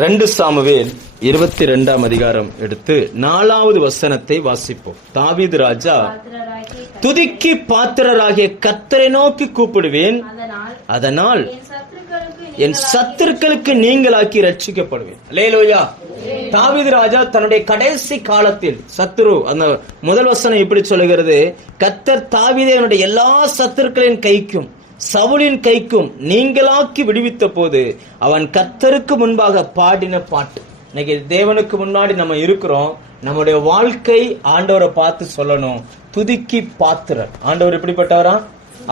2 Samuel 22 அதிகாரம் எடுத்து 4வது வசனத்தை வாசிப்போம். தாவீது ராஜா, துதிக்கு பாத்திரராகிய கர்த்தரை நோக்கி கூப்பிடுவேன், அதனால் என் சத்துருக்களுக்கு நீங்களாக்கி ரட்சிக்கப்படுவேன். அல்லேலூயா. தாவீது ராஜா தன்னுடைய கடைசி காலத்தில் சத்துரு, அந்த முதல் வசனம் இப்படி சொல்லுகிறது, கர்த்தர் தாவீதை அவனுடைய எல்லா சத்துருக்களின் கைக்கும் சவுலின் கைக்கும் நீங்களாக்கி விடுவித்த போது அவன் கர்த்தருக்கு முன்பாக பாடின பாட்டு. இன்னைக்கு தேவனுக்கு முன்னாடி நம்ம இருக்கிறோம், நம்முடைய வாழ்க்கை ஆண்டவரை பார்த்து சொல்லணும், துதிக்கி பாத்திரர். ஆண்டவர் எப்படிப்பட்டவரா?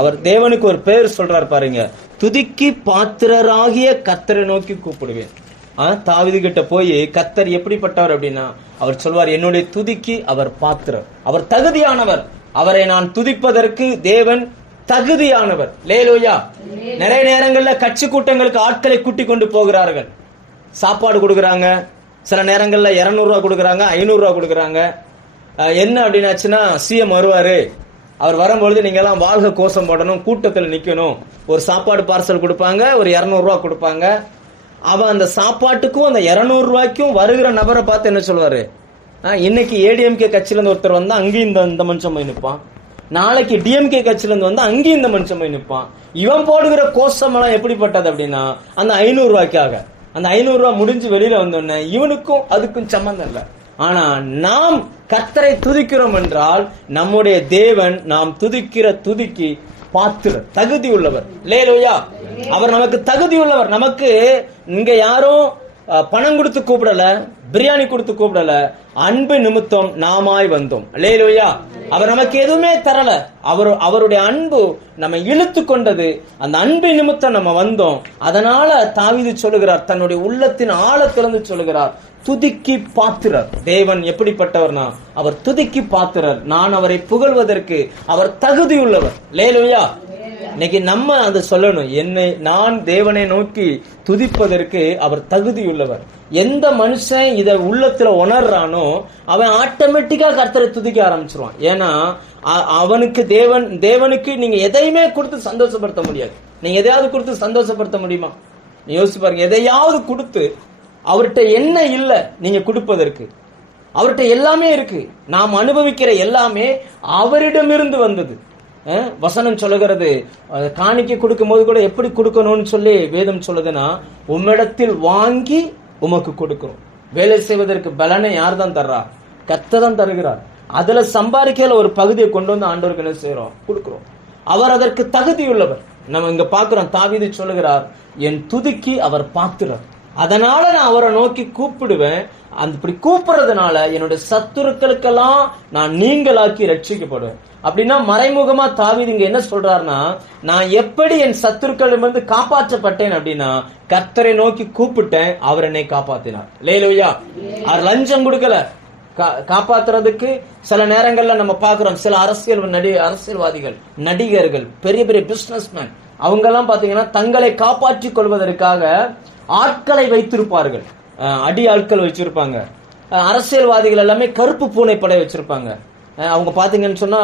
அவர் தேவனுக்கு ஒரு பேர் சொல்றார் பாருங்க, துதிக்கி பாத்திரராகிய கர்த்தரை நோக்கி கூப்பிடுவேன். தாவீது கிட்ட போய் கர்த்தர் எப்படிப்பட்டவர் அப்படின்னா, அவர் சொல்வார், என்னுடைய துதிக்கு அவர் பாத்திரர், அவர் தகுதியானவர், அவரை நான் துதிப்பதற்கு தேவன் தகுதியானவர். லேலூயா. நிறைய நேரங்கள்ல கட்சி கூட்டங்களுக்கு ஆட்களை கூட்டி கொண்டு போகிறார்கள், சாப்பாடு கொடுக்கறாங்க, சில நேரங்கள்ல 200 ரூபாய் கொடுக்கறாங்க, 500 ரூபாய் கொடுக்கறாங்க. என்ன அப்படின்னாச்சுன்னா, சிஎம் வருவாரு, அவர் வரும்பொழுது நீங்க எல்லாம் வாழ்க கோஷம் போடணும், கூட்டத்தில் நிக்கணும், ஒரு சாப்பாடு பார்சல் கொடுப்பாங்க, ஒரு 200 ரூபாய் கொடுப்பாங்க. அவன் அந்த சாப்பாட்டுக்கும் அந்த 200 ரூபாய்க்கும் வருகிற நபரை பார்த்து என்ன சொல்வாரு, இன்னைக்கு ஏடிஎம்கே கட்சியில இருந்து ஒருத்தர் வந்தா அங்கேயும் இந்த மனுஷன் போய் நிற்பான், நாளைக்கு டிஎம்கே கட்சியில இருந்து வந்தா அங்கேயும் இந்த மனுஷன் போய் நிற்பான். இவன் போடுகிற கோஷம் எல்லாம் எப்படிப்பட்டது அப்படின்னா, அந்த 500 ரூபாய்க்காக, அந்த 500 ரூபாய் முடிஞ்சு வெளியில வந்தோடனே இவனுக்கும் அதுக்கும் சம்பந்தம் இல்லை. ஆனா நாம் கர்த்தரை துதிக்கிறோம் என்றால் நம்முடைய தேவன் நாம் துதிக்கிற துதிக்கு பாத்திரர், தகுதி உள்ளவர். லேலூயா. அவர் நமக்கு தகுதி உள்ளவர். நமக்கு இங்க யாரும் பணம் கொடுத்து கூப்பிடல, பிரியாணி கொடுத்து கூப்பிடல, அன்பு நிமித்தம் நாமாய் வந்தோம். அல்லேலூயா. அவர் நமக்கு எதுவுமே தரல, அவருடைய அன்பு நம்ம இழுத்து கொண்டது, அந்த அன்பு நிமித்தம் நம்ம வந்தோம். அதனால தாவீது சொல்லுகிறார், தன்னுடைய உள்ளத்தின் ஆழத்திலிருந்து சொல்லுகிறார், துதிக்கு பாத்திரர். தேவன் எப்படிப்பட்டவர்னா, அவர் துதிக்கு பாத்திரர், நான் அவரை புகழ்வதற்கு அவர் தகுதி உள்ளவர். அல்லேலூயா. இன்னைக்கு நம்ம அதை சொல்லணும், நான் தேவனை நோக்கி துதிப்பதற்கு அவர் தகுதியுள்ளவர். எந்த மனுஷன் இத உள்ளத்துல உணர்றானோ அவன் ஆட்டோமேட்டிக்கா கர்த்தரை துதிக்க ஆரம்பிச்சிருவான். ஏன்னா அவனுக்கு தேவனுக்கு நீங்க எதையுமே கொடுத்து சந்தோஷப்படுத்த முடியாது. நீங்க எதையாவது கொடுத்து சந்தோஷப்படுத்த முடியுமா? நீ யோசிச்சு பாருங்க. எதையாவது கொடுத்து, அவர்கிட்ட என்ன இல்ல நீங்க கொடுப்பதற்கு? அவர்கிட்ட எல்லாமே இருக்கு. நாம் அனுபவிக்கிற எல்லாமே அவரிடமிருந்து வந்தது. வசனம் சொல்லுகிறது, காணிக்கை கொடுக்கும் போது கூட எப்படி கொடுக்கணும்னு சொல்லி வேதம் சொல்லுதுன்னா, உம்மிடத்தில் வாங்கி உமக்கு கொடுக்கிறோம். வேலை செய்வதற்கு பலனை யார் தான் தர்றா? கர்த்தர் தான் தருகிறார். அதுல சம்பாதிக்கல ஒரு பகுதியை கொண்டு வந்து ஆண்டவருக்கு என்ன செய்யறோம்? கொடுக்கிறோம். அவர் அதற்கு தகுதியுள்ளவர். நம்ம இங்க பாக்குறோம், தாவீது சொல்லுகிறார், என் துதிக்கு அவர் பாத்திரர், அதனால நான் அவரை நோக்கி கூப்பிடுவேன். அப்படி கூப்பிடுறதுனால என்னுடைய சத்துருக்களுக்கெல்லாம் நான் நீங்களாக்கி ரட்சிக்கப்படுவேன். அப்படின்னா மறைமுகமா தாவீது இங்க என்ன சொல்றாருன்னா, நான் எப்படி என் சத்துருக்களிடமிருந்து காப்பாற்றப்பட்டேன் அப்படின்னா, கர்த்தரை நோக்கி கூப்பிட்டேன், அவர் என்னை காப்பாத்தினார். லேலூயா. அவர் லஞ்சம் கொடுக்கல காப்பாத்துறதுக்கு. சில நேரங்கள்ல நம்ம பாக்குறோம், சில அரசியல்வாதிகள், நடிகர்கள், பெரிய பெரிய பிசினஸ்மேன், அவங்க எல்லாம் பாத்தீங்கன்னா தங்களை காப்பாற்றிக் கொள்வதற்காக ஆட்களை வைத்திருப்பார்கள், அடி ஆட்கள் வச்சிருப்பாங்க. அரசியல்வாதிகள் எல்லாமே கருப்பு பூனை படை வச்சிருப்பாங்க. அவங்க பாத்தீங்கன்னு சொன்னா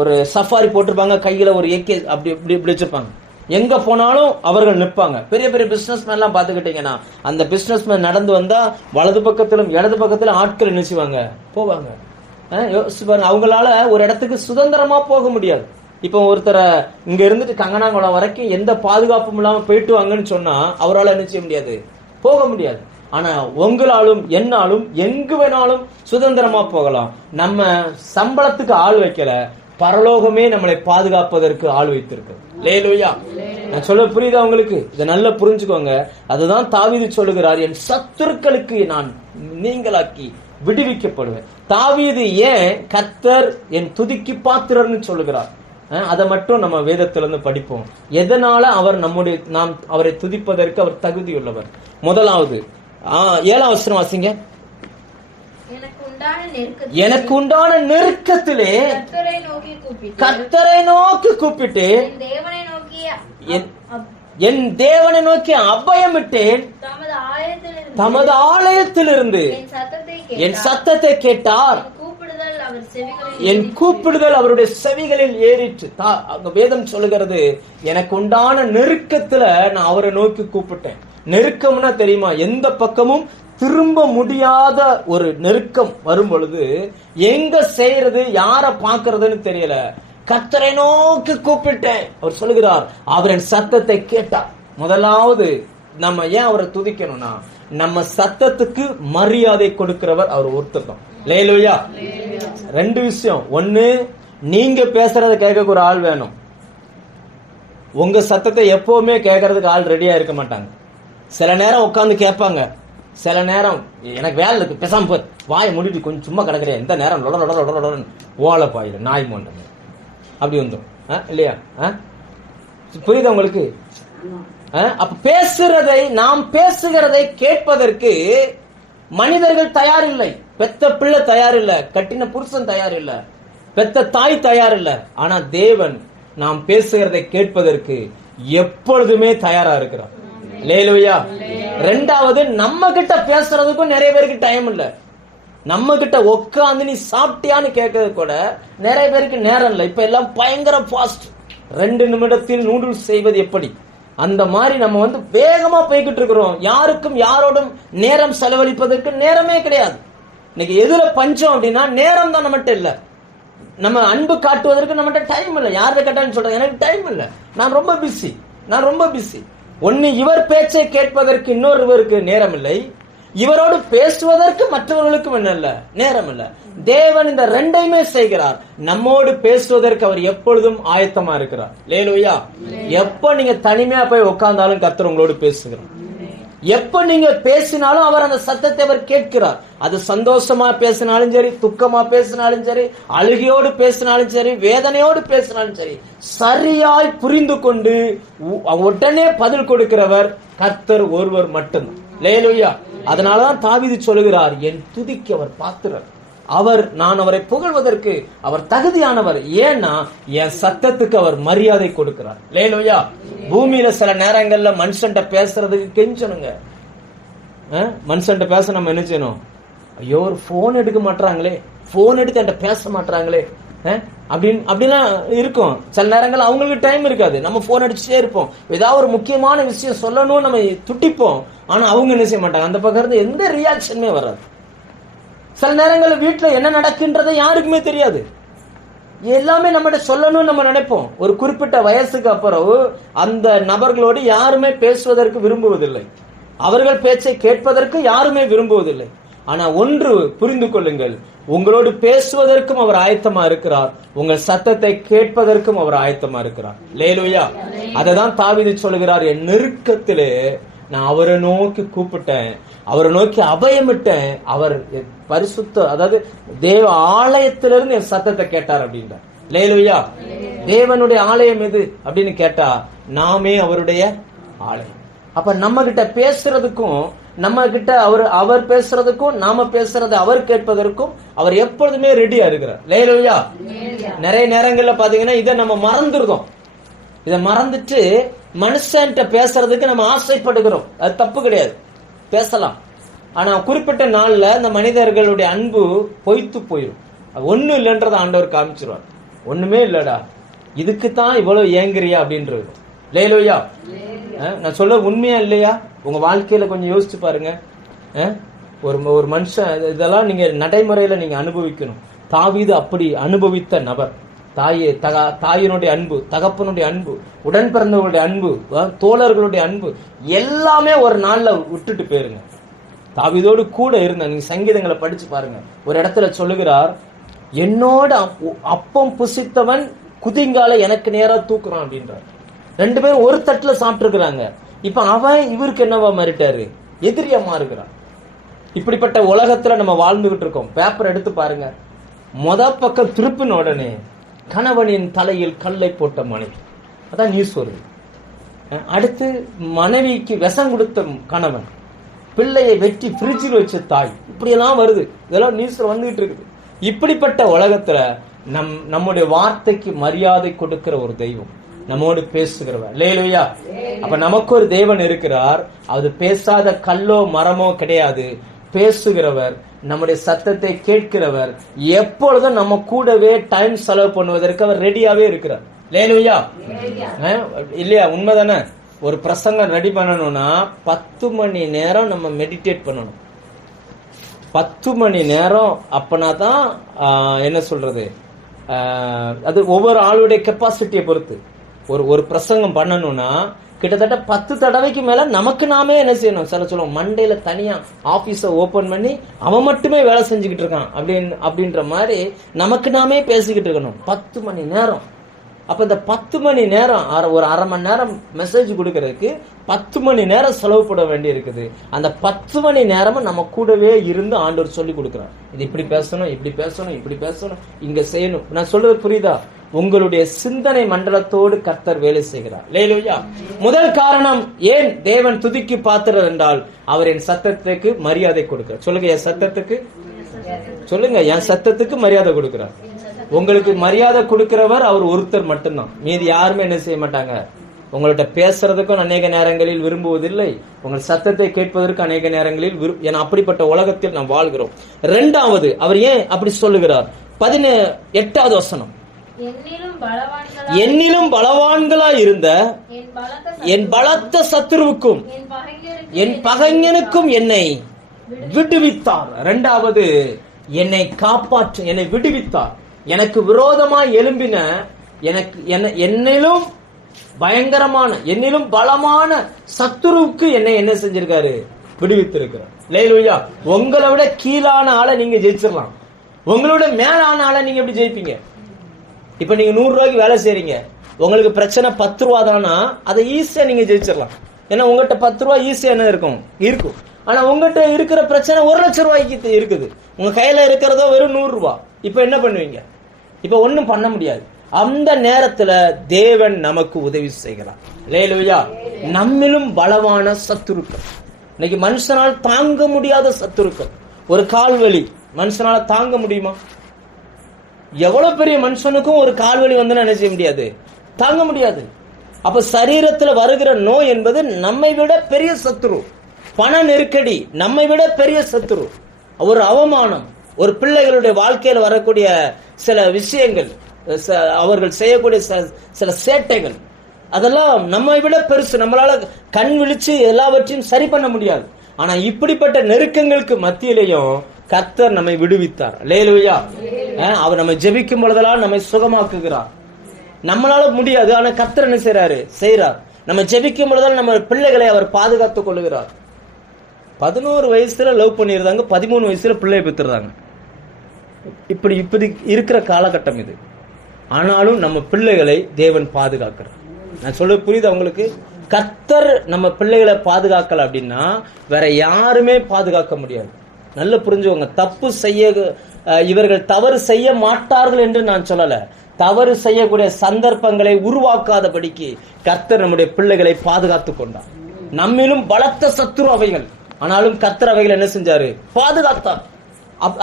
ஒரு சஃபாரி போட்டிருப்பாங்க, கையில ஒரு AK அப்படி இப்படி இப்படி வச்சிருப்பாங்க. எங்க போனாலும் அவர்கள் நிற்பாங்க. பெரிய பெரிய பிசினஸ்மேன் எல்லாம் பாத்துக்கிட்டீங்கன்னா, அந்த பிசினஸ்மேன் நடந்து வந்தா வலது பக்கத்திலும் இடது பக்கத்திலும் ஆட்கள் நினைச்சுவாங்க போவாங்க. அவங்களால ஒரு இடத்துக்கு சுதந்திரமா போக முடியாது. இப்போ ஒருத்தரை இங்க இருந்துட்டு கங்கனாங்குளம் வரைக்கும் எந்த பாதுகாப்பும் இல்லாம போயிட்டு வாங்கன்னு சொன்னா அவரால் என்ன செய்ய முடியாது? போக முடியாது. ஆனா உங்களாலும் என்னாலும் எங்கு வேணாலும் சுதந்திரமா போகலாம். நம்ம சம்பளத்துக்கு ஆள் வைக்கல, பரலோகமே நம்மளை பாதுகாப்பதற்கு ஆள் வைத்திருக்கு. லேலூயா. நான் சொல்ல புரியுதா உங்களுக்கு? இதை நல்லா புரிஞ்சுக்கோங்க. அதுதான் தாவீது சொல்லுகிறார், என் சத்துருக்களுக்கு நான் நீங்களாக்கி விடுவிக்கப்படுவேன். தாவீது ஏன் கர்த்தர் என் துதிக்கு பாத்திரர்னு சொல்லுகிறார்? அதை மட்டும் நம்ம வேதத்திலிருந்து படிப்போம். எதனால நாம் அவரை துதிப்பதற்கு அவர் தகுதியுள்ளவர். முதலாவது 7ஆம் வசனம் வாசிங்க. எனக்கு உண்டான நெருக்கத்திலே கர்த்தரை நோக்கி கூப்பிட்டு என் தேவனை நோக்கி அபயமிட்டேன், தமது ஆலயத்திலிருந்து என் சத்தத்தை கேட்டார், என் கூப்பிடுதல் அவருடைய செவிகளில் ஏறிற்று. வேதம் சொல்லுகிறது, எனக்கு உண்டான நெருக்கத்துல நான் அவரை நோக்கி கூப்பிட்டேன். நெருக்கம்னா தெரியுமா? எந்த பக்கமும் திரும்ப முடியாத ஒரு நெருக்கம் வரும் பொழுது எங்க செய்யறது, யார பாக்குறதுன்னு தெரியல. கர்த்தரை நோக்கி கூப்பிட்டேன். அவர் சொல்லுகிறார், அவர் என் சத்தத்தை கேட்டார். முதலாவது நம்ம ஏன் அவரை துதிக்கணும்னா, நம்ம சத்தத்துக்கு மரியாதை கொடுக்கிறவர் அவர் ஒருத்தர் தான். அல்லேலூயா. ரெண்டு விஷயம். ஒண்ணு, நீங்க பேசுறத கேட்க ஒரு ஆள் வேணும். உங்க சத்தத்தை எப்பவுமே கேட்கறதுக்கு ஆள் ரெடியா இருக்க மாட்டாங்க. சில நேரம் உட்காந்து கேட்பாங்க, சில நேரம் எனக்கு வேலை இருக்கு, பேசாம போய் வாயை முடிட்டு கொஞ்சம் சும்மா கிடக்குறேன், எந்த நேரம் ஓலை பாயில நாய் மோண்ட அப்படி வந்துடும் இல்லையா? புரியுதா உங்களுக்கு? அப்ப பேசுறதை, நாம் பேசுகிறதை கேட்பதற்கு மனிதர்கள் தயார் இல்லை. பெத்த பிள்ளை தயார் இல்ல, கட்டின புருஷன் தயார் இல்ல, பெத்த தாய் தயார் இல்ல. ஆனா தேவன் நாம் பேசுகிறதை கேட்பதற்கு எப்பொழுதுமே தயாரா இருக்கிறார். அல்லேலூயா. ரெண்டாவது, நம்ம கிட்ட பேசுறதுக்கும் நிறைய பேருக்கு டைம் இல்ல. நம்ம கிட்ட உட்காந்து நீ சாப்பிட்டியான்னு கேட்கறது கூட நிறைய பேருக்கு நேரம் இல்லை. இப்ப எல்லாம் பயங்கர ஃபாஸ்ட். 2 நிமிடத்தில் நூடுல்ஸ் செய்வது எப்படி, அந்த மாதிரி நம்ம வேகமா போய்கிட்டு இருக்கிறோம். யாருக்கும் யாரோடும் நேரம் செலவழிப்பதற்கு நேரமே கிடையாது. இன்னைக்கு எதுல பஞ்சம் அப்படின்னா நேரம் தான் நம்மகிட்ட இல்ல. நம்ம அன்பு காட்டுவதற்கு நம்மகிட்ட டைம் இல்லை. யார்கிட்ட கேட்டாலும் சொல்றேன், எனக்கு டைம் இல்லை, நான் ரொம்ப பிஸி. ஒன்னு இவர் பேச்சை கேட்பதற்கு இன்னொருவருக்கு நேரம் இல்லை, இவரோடு பேசுவதற்கு மற்றவர்களுக்கும் என்ன இல்ல, நேரம் இல்ல. தேவன் இந்த ரெண்டையுமே செய்கிறார். நம்மோடு பேசுவதற்கு அவர் எப்பொழுதும் ஆயத்தமா இருக்கிறார். அல்லேலூயா. எப்ப நீங்க தனிமையா போய் உட்கார்ந்தாலும் கர்த்தர் உங்களோடு பேசுகிறார். எப்ப நீங்க பேசினாலும் அவர் அந்த சத்தத்தை அவர் கேட்கிறார். அது சந்தோஷமா பேசினாலும் சரி, துக்கமா பேசினாலும் சரி, அழுகையோடு பேசினாலும் சரி, வேதனையோடு பேசினாலும் சரி, சரியாய் புரிந்து கொண்டு உடனே பதில் கொடுக்கிறவர் கர்த்தர் ஒருவர் மட்டும்தான். அல்லேலூயா. அதனாலதான் தாவீது சொல்லுகிறார், என் துதிக்கு அவர் பாத்திரர், நான் அவரை புகழ்வதற்கு அவர் தகுதியானவர். ஏன்னா என் சத்தத்துக்கு அவர் மரியாதை கொடுக்கிறார். அல்லேலூயா. பூமியில சில நேரங்கள்ல மனுஷன்ட்ட பேசுறதுக்கு கெஞ்சணுங்க. மனுஷன்ட்ட பேச நம்ம என்ன செய்யணும்? ஐயோ, ஒரு போன் எடுக்க மாட்டாங்களே, போன் எடுத்து என்கிட்ட பேச மாட்டாங்களே அப்படிலாம் இருக்கும். சில நேரங்கள் அவங்களுக்கு டைம் இருக்காது, நம்ம போன் அடிச்சுட்டே இருப்போம். ஏதாவது ஒரு முக்கியமான விஷயம் சொல்லணும், நம்ம துட்டிப்போம். ஆனா அவங்க என்ன செய்ய மாட்டாங்க, அந்த பக்கம் இருந்து எந்த ரியாக்ஷனுமே வராது. சில நேரங்கள் வீட்டுல என்ன நடக்குன்றதை யாருக்குமே தெரியாது. எல்லாமே நம்மகிட்ட சொல்லணும்னு நம்ம நினைப்போம். ஒரு குறிப்பிட்ட வயசுக்கு அப்புறம் அந்த நபர்களோடு யாருமே பேசுவதற்கு விரும்புவதில்லை, அவர்கள் பேச்சை கேட்பதற்கு யாருமே விரும்புவதில்லை. ஆனா ஒன்று புரிந்து கொள்ளுங்கள், உங்களோடு பேசுவதற்கும் அவர் ஆயத்தமா இருக்கிறார், உங்கள் சத்தத்தை கேட்பதற்கும் அவர் ஆயத்தமா இருக்கிறார். அல்லேலூயா. அததான் தாவீது சொல்லுகிறார், என் நெருக்கத்திலே நான் அவரை நோக்கி கூப்பிட்டேன், அவரை நோக்கி அபயமிட்டேன், அவர் பரிசுத்த, அதாவது தேவ ஆலயத்திலிருந்து என் சத்தத்தை கேட்டார் அப்படின்றார். அல்லேலூயா. தேவனுடைய ஆலயம் எது அப்படின்னு கேட்டா நாமே அவருடைய ஆலயம். அப்ப நம்ம கிட்ட பேசுறதுக்கும், நம்ம கிட்ட அவர் பேசுறதுக்கும், நாம பேசுறதை அவர் கேட்பதற்கும் அவர் எப்பொழுதுமே ரெடியா இருக்கிறார். அல்லேலூயா. நிறைய நேரங்கள்ல பாத்தீங்கன்னா இதை நம்ம மறந்துருக்கோம். இதை மறந்துட்டு மனுஷன்ட்ட பேசுறதுக்கு நம்ம ஆசைப்படுகிறோம். அது தப்பு கிடையாது, பேசலாம். ஆனா குறிப்பிட்ட நாள்ல இந்த மனிதர்களுடைய அன்பு பொய்த்து போயிடும். ஒண்ணும் இல்லைன்றத ஆண்டவர் காமிச்சிருவார். ஒண்ணுமே இல்லடா, இதுக்குத்தான் இவ்வளவு ஏங்குறியா அப்படின்றது. அல்லேலூயா. நான் சொல்ல உண்மையா இல்லையா? உங்க வாழ்க்கையில கொஞ்சம் யோசிச்சு பாருங்க. ஒரு மனுஷன், இதெல்லாம் நீங்க நடைமுறையில நீங்க அனுபவிக்கணும். தாவீது அப்படி அனுபவித்த நபர். தாயினுடைய அன்பு, தகப்பனுடைய அன்பு, உடன் பிறந்தவர்களுடைய அன்பு, தோழர்களுடைய அன்பு எல்லாமே ஒரு நாள்ல விட்டுட்டு போயிருங்க. தாவீதோடு கூட இருந்த, நீங்க சங்கீதங்களை படிச்சு பாருங்க. ஒரு இடத்துல சொல்லுகிறார், என்னோட அப்பம் புசித்தவன் குதிங்கால எனக்கு நேரா தூக்குறான் அப்படின்றார். 2 பேரும் ஒரு தட்டுல சாப்பிட்டு இருக்கிறாங்க. இப்ப அவன் இவருக்கு என்னவா மாறிட்டாரு, எதிரியா மாறுகிறான். இப்படிப்பட்ட உலகத்துல நம்ம வாழ்ந்துகிட்டு இருக்கோம். பேப்பர் எடுத்து பாருங்க, பக்கம் திருப்பின உடனே கணவனின் தலையில் கல்லை போட்ட மனைவி, அதான் நியூஸ் வருது. அடுத்து மனைவிக்கு விஷம் கொடுத்த கணவன், பிள்ளையை வெட்டி பிரிட்ஜில் வச்ச தாய், இப்படி எல்லாம் வருது. இதெல்லாம் நியூஸ்ல வந்துகிட்டு இருக்குது. இப்படிப்பட்ட உலகத்துல நம்முடைய வார்த்தைக்கு மரியாதை கொடுக்கிற ஒரு தெய்வம் நம்மோடு பேசுகிறவர். அல்லேலூயா. அப்ப நமக்கு ஒரு தேவன் இருக்கிறார். அது பேசாத கல்லோ மரமோ கிடையாது, பேசுகிறவர், நம்முடைய சத்தத்தை கேட்கிறவர், எப்பொழுதும் நம்ம கூடவே டைம் செலவு பண்ணுவதற்கு அவர் ரெடியாவே இருக்கிறார். அல்லேலூயா. இல்லையா? உண்மைதானே? ஒரு பிரசங்கம் ரெடி பண்ணணும்னா 10 மணி நேரம் நம்ம மெடிடேட் பண்ணணும். 10 மணி நேரம். அப்பனா தான் என்ன சொல்றது, அது ஒவ்வொரு ஆளுடைய கெப்பாசிட்டியை பொறுத்து. ஒரு பிரசங்கம் பண்ணணும்னா கிட்டத்தட்ட 10 தடவைக்கு மேல நமக்கு நாமே என்ன செய்யணும். சில சொல்லுவோம் மண்டேல தனியா ஆபீஸ ஓபன் பண்ணி அவன் மட்டுமே வேலை செஞ்சுக்கிட்டு இருக்கான் அப்படின்ற மாதிரி நமக்கு நாமே பேசிக்கிட்டு இருக்கணும் 10 மணி நேரம். அப்ப இந்த 10 மணி நேரம், ஒரு அரை மணி நேரம் மெசேஜ் கொடுக்கறதுக்கு 10 மணி நேரம் செலவு பண்ண வேண்டி இருக்குது. அந்த 10 மணி நேரமும் நம்ம கூடவே இருந்து ஆண்டவர் சொல்லி கொடுக்கிறார். இது இப்படி பேசணும், இப்படி பேசணும், இப்படி பேசணும், இங்க செய்யணும். நான் சொல்றது புரியுதா? உங்களுடைய சிந்தனை மண்டலத்தோடு கர்த்தர் வேலை செய்கிறார். அல்லேலூயா. முதல் காரணம் ஏன் தேவன் துதிக்கு பாத்திரர் என்றால் அவர் என் சத்தத்துக்கு மரியாதை கொடுக்கிறார். சொல்லுங்க, என் சத்தத்துக்கு சொல்லுங்க, என் சத்தத்துக்கு மரியாதை கொடுக்கிறார். உங்களுக்கு மரியாதை கொடுக்கிறவர் அவர் ஒருத்தர் மட்டும்தான். மீதி யாருமே என்ன செய்ய மாட்டாங்க. உங்கள்கிட்ட பேசுறதுக்கும் அநேக நேரங்களில் விரும்புவதில்லை, உங்கள் சத்தத்தை கேட்பதற்கு அநேக நேரங்களில் ஏன்னா அப்படிப்பட்ட உலகத்தில் நாம் வாழ்கிறோம். இரண்டாவது, அவர் ஏன் அப்படி சொல்லுகிறார்? 18வது வசனம், என்னிலும் பலவான்களா இருந்த என் பலத்த சத்துருவுக்கும் என் பகைஞனுக்கும் என்னை விடுவித்தார். இரண்டாவது, என்னை காப்பாற்று, என்னை விடுவித்தார். எனக்கு விரோதமாய் எழும்பின என்னிலும் பயங்கரமான, என்னிலும் பலமான சத்துருவுக்கு என்னை என்ன செஞ்சிருக்காரு? விடுவித்திருக்கிறார். அல்லேலூயா. உங்களை விட கீழான ஆளை நீங்க ஜெயிச்சிடலாம், உங்களோட மேலான ஆளை நீங்க எப்படி ஜெயிப்பீங்க? இப்ப நீங்க 100 ரூபாய்க்கு வேலை செய்றீங்க, உங்களுக்கு பிரச்சனை 10 ரூபா தானா, அதை ஈஸியா நீங்க ஜெயிச்சிடலாம். ஏன்னா உங்ககிட்ட 10 ரூபாய் ஈஸியா என்ன இருக்கும். ஆனா உங்ககிட்ட இருக்கிற பிரச்சனை 1 லட்சம் ரூபாய்க்கு இருக்குது, உங்க கையில இருக்கிறதோ வெறும் 100 ரூபாய். இப்ப என்ன பண்ணுவீங்க? இப்ப ஒண்ணும் பண்ண முடியாது. அந்த நேரத்துல தேவன் நமக்கு உதவி செய்கிறார். அல்லேலூயா. நம்மிலும் பலவான சத்துருக்கள், இன்னைக்கு மனுஷனால் தாங்க முடியாத சத்துருக்கள். ஒரு கால்வலி மனுஷனால தாங்க முடியுமா? எவ்வளவு பெரிய மனுஷனுக்கும் ஒரு கால்வலி வந்து என்ன செய்ய முடியாது, தாங்க முடியாது. அப்ப சரீரத்துல வருகிற நோய் என்பது நம்மை விட பெரிய சத்துரு. பண நெருக்கடி நம்மை விட பெரிய சத்துரு. ஒரு அவமானம், ஒரு பிள்ளைகளுடைய வாழ்க்கையில் வரக்கூடிய சில விஷயங்கள், அவர்கள் செய்யக்கூடிய சில சேட்டைகள், அதெல்லாம் நம்மை விட பெருசு. நம்மளால கண் விழிச்சு எல்லாவற்றையும் சரி பண்ண முடியாது. ஆனா இப்படிப்பட்ட நெருக்கங்களுக்கு மத்தியிலையும் கர்த்தர் நம்மை விடுவித்தார். அல்லேலூயா. அவர் நம்ம ஜெபிக்கும் பொழுதெல்லாம் நம்மை சுகமாக்குகிறார். நம்மளால முடியாது, ஆனா கர்த்தர் என்ன செய்றார். நம்ம ஜெபிக்கும் பொழுதெல்லாம் நம்ம பிள்ளைகளை அவர் பாதுகாத்துக் கொள்ளுகிறார். 11 வயசுல லவ் பண்ணிருந்தாங்க, 13 வயசுல பிள்ளையை பெற்றுறாங்க. இப்படி இருக்கிற காலகட்டம் இது. ஆனாலும் நம்ம பிள்ளைகளை தேவன் பாதுகாக்கிறார். நான் சொல்றது புரியுது உங்களுக்கு? கர்த்தர் நம்ம பிள்ளைகளை பாதுகாக்கல அப்படின்னா வேற யாருமே பாதுகாக்க முடியாது. நல்ல புரிஞ்சுக்கோங்க. தப்பு செய்ய இவர்கள் தவறு செய்ய மாட்டார்கள் என்று நான் சொல்லல. தவறு செய்யக்கூடிய சந்தர்ப்பங்களை உருவாக்காதபடிக்கு கர்த்தர் நம்முடைய பிள்ளைகளை பாதுகாத்துக் கொண்டார். நம்மிலும் பலத்த சத்துரு அவைகள், ஆனாலும் கர்த்தர் அவைகள் என்ன செஞ்சாரு? பாதுகாத்தார்.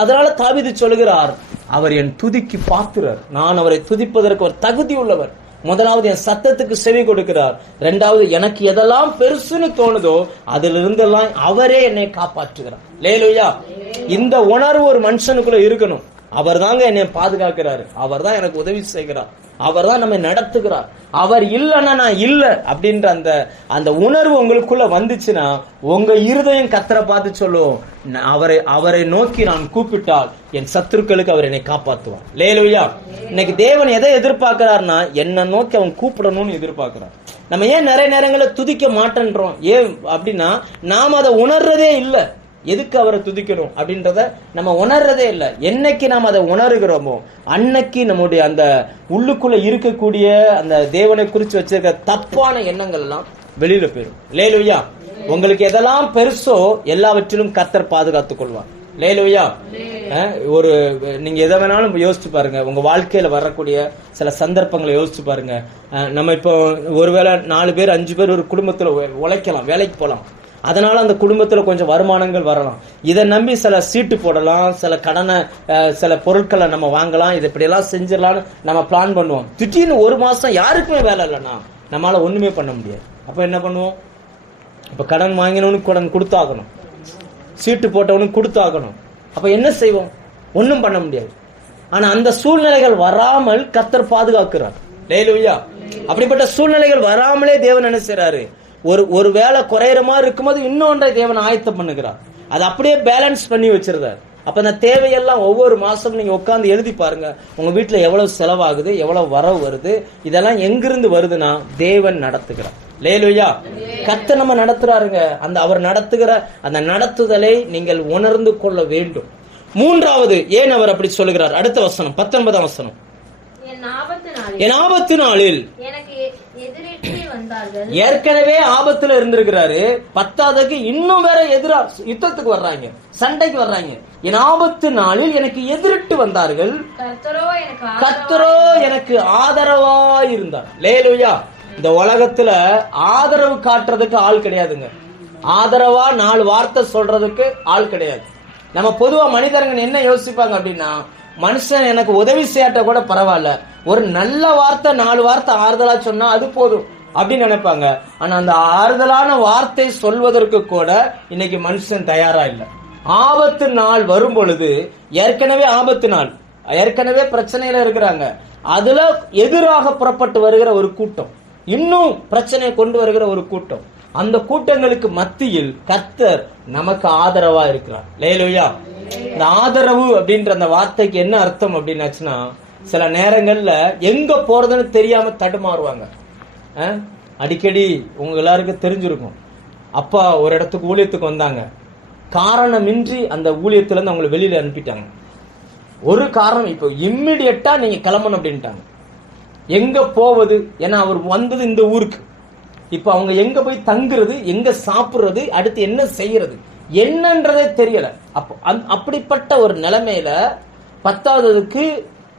அதனால தாவீது சொல்லுகிறார், அவர் என் துதிக்கு பாத்திரர், நான் அவரை துதிப்பதற்கு ஒரு தகுதி உள்ளவர். முதலாவது என் சத்தத்துக்கு செவி கொடுக்கிறார். இரண்டாவது எனக்கு எதெல்லாம் பெருசுன்னு தோணுதோ அதிலிருந்தெல்லாம் அவரே என்னை காப்பாற்றுகிறார். அல்லேலூயா. இந்த உணர்வு ஒரு மனுஷனுக்குள்ள இருக்கணும். அவர் தாங்க என்னை பாதுகாக்கிறாரு, அவர் தான் எனக்கு உதவி செய்கிறார், அவர் தான் நம்மை நடத்துகிறார், அவர் இல்லைன்னா நான் இல்லை அப்படின்ற அந்த உணர்வு உங்களுக்குள்ள வந்துச்சுன்னா உங்க இருதயம் கர்த்தரை பார்த்து சொல்லும், அவரை நோக்கி நான் கூப்பிட்டால் என் சத்துருக்களுக்கு அவர் என்னை காப்பாற்றுவார். அல்லேலூயா. இன்னைக்கு தேவன் எதை எதிர்பார்க்கிறார்னா என்னை நோக்கி அவன் கூப்பிடணும்னு எதிர்பார்க்கிறார். நம்ம ஏன் நிறைய நேரங்களில் துதிக்க மாட்டேன்றோம்? ஏன் அப்படின்னா நாம் அதை உணர்றதே இல்லை. எதுக்கு அவரை துதிக்கணும் அப்படின்றத நம்ம உணர்றதே இல்லை. என்னைக்கு நாம் அதை உணர்கிறோமோ அன்னைக்கு நம்முடைய அந்த உள்ளுக்குள்ள இருக்கக்கூடிய அந்த தேவனை குறித்து வச்சிருக்க தப்பான எண்ணங்கள் எல்லாம் வெளியில போயிடும். அல்லேலூயா. உங்களுக்கு எதெல்லாம் பெருசோ எல்லாவற்றிலும் கர்த்தர் பாதுகாத்துக் கொள்வார். அல்லேலூயா. ஒரு நீங்க எதை வேணாலும் யோசிச்சு பாருங்க. உங்க வாழ்க்கையில வரக்கூடிய சில சந்தர்ப்பங்களை யோசிச்சு பாருங்க. நம்ம இப்போ ஒருவேளை 4 பேர் 5 பேர் ஒரு குடும்பத்துல உழைக்கலாம், வேலைக்கு போலாம். அதனால அந்த குடும்பத்துல கொஞ்சம் வருமானங்கள் வரலாம். இதை நம்பி சில சீட்டு போடலாம், சில கடனை, சில பொருட்களை நம்ம வாங்கலாம், இதை இப்படியெல்லாம் செஞ்சிடலாம்னு நம்ம பிளான் பண்ணுவோம். திடீர்னு 1 மாசம் யாருக்குமே வேலை இல்லைன்னா நம்மளால ஒண்ணுமே பண்ண முடியாது. அப்ப என்ன பண்ணுவோம்? இப்ப கடன் வாங்கினவனுக்கு கடன் கொடுத்தாகணும், சீட்டு போட்டவனுக்கு கொடுத்தாகணும். அப்ப என்ன செய்வோம்? ஒன்னும் பண்ண முடியாது. ஆனா அந்த சூழ்நிலைகள் வராமல் கர்த்தர் பாதுகாக்கிறார். அல்லேலூயா. அப்படிப்பட்ட சூழ்நிலைகள் வராமலே தேவன் என்ன செய்றாரு? ஒரு வேலை குறையிற மாதிரி இருக்கும்போது இன்னொன்றை தேவன் ஆயத்தம் பண்ணுகிறார். அது அப்படியே பேலன்ஸ் பண்ணி வச்சிருந்தார். அப்ப அந்த தேவையெல்லாம் ஒவ்வொரு மாசம் நீங்க உட்கார்ந்து எழுதி பாருங்க. உங்க வீட்டுல எவ்வளவு செலவாகுது, எவ்வளவு வரவு வருது, இதெல்லாம் எங்கிருந்து வருதுன்னா தேவன் நடத்துகிறார். லேலுயா, கர்த்தர் நம்ம நடத்துறாருங்க. அந்த அவர் நடத்துகிற அந்த நடத்துதலை நீங்கள் உணர்ந்து கொள்ள வேண்டும். மூன்றாவது ஏன் அவர் அப்படி சொல்லுகிறார்? அடுத்த வசனம் 19ஆம் வசனம். என் ஆபத்து நாளில் ஏற்கனவே ஆபத்துல இருந்திருக்கிறாரு, பத்தாவதுக்கு இன்னும் வேற எதிரா யுத்தத்துக்கு வர்றாங்க, சண்டைக்கு வர்றாங்க. என் ஆபத்து நாளில் எனக்கு எதிரிட்டு வந்தார்கள், கர்த்தரோ எனக்கு ஆதரவா இருந்தார். லேலுயா, இந்த உலகத்துல ஆதரவு காட்டுறதுக்கு ஆள் கிடையாதுங்க. ஆதரவா 4 வார்த்தை சொல்றதுக்கு ஆள் கிடையாது. நம்ம பொதுவா மனிதர்கள் என்ன யோசிப்பாங்க அப்படின்னா, மனுஷன் எனக்கு உதவி செய்யாட்ட கூட பரவாயில்ல, ஒரு நல்ல வார்த்தை 4 வார்த்தை ஆறுதலா சொன்னா அது போதும் அப்படின்னு நினைப்பாங்க. ஆனா அந்த ஆறுதலான வார்த்தை சொல்வதற்கு கூட இன்னைக்கு மனுஷன் தயாரா இல்லை. ஆபத்து நாள் வரும் பொழுது, ஏற்கனவே ஆபத்து நாள், ஏற்கனவே பிரச்சனையில இருக்கிறாங்க, அதுல எதிராக புறப்பட்டு வருகிற ஒரு கூட்டம், இன்னும் பிரச்சனையை கொண்டு வருகிற ஒரு கூட்டம், அந்த கூட்டங்களுக்கு மத்தியில் கர்த்தர் நமக்கு ஆதரவா இருக்கிறார். லேலுயா, இந்த ஆதரவு அப்படின்ற அந்த வார்த்தைக்கு என்ன அர்த்தம் அப்படின்னாச்சுன்னா, சில நேரங்கள்ல எங்க போறதுன்னு தெரியாம தடுமாறுவாங்க. அடிக்கடி உங்க எல்லாருக்கும் தெரிஞ்சிருக்கும், அப்பா ஒரு இடத்துக்கு ஊழியத்துக்கு வந்தாங்க, காரணமின்றி அந்த ஊழியத்துல இருந்து அவங்களை வெளியில அனுப்பிட்டாங்க. ஒரு காரணம், இப்போ இம்மிடியட்டா நீங்க கிளம்பணும் அப்படின்ட்டாங்க. எங்க போவது? ஏன்னா அவர் வந்தது இந்த ஊருக்கு. இப்ப அவங்க எங்க போய் தங்குறது, எங்க சாப்பிடுறது, அடுத்து என்ன செய்யறது என்னன்றதே தெரியல. அப்படிப்பட்ட ஒரு நிலைமையில பத்தாவதுக்கு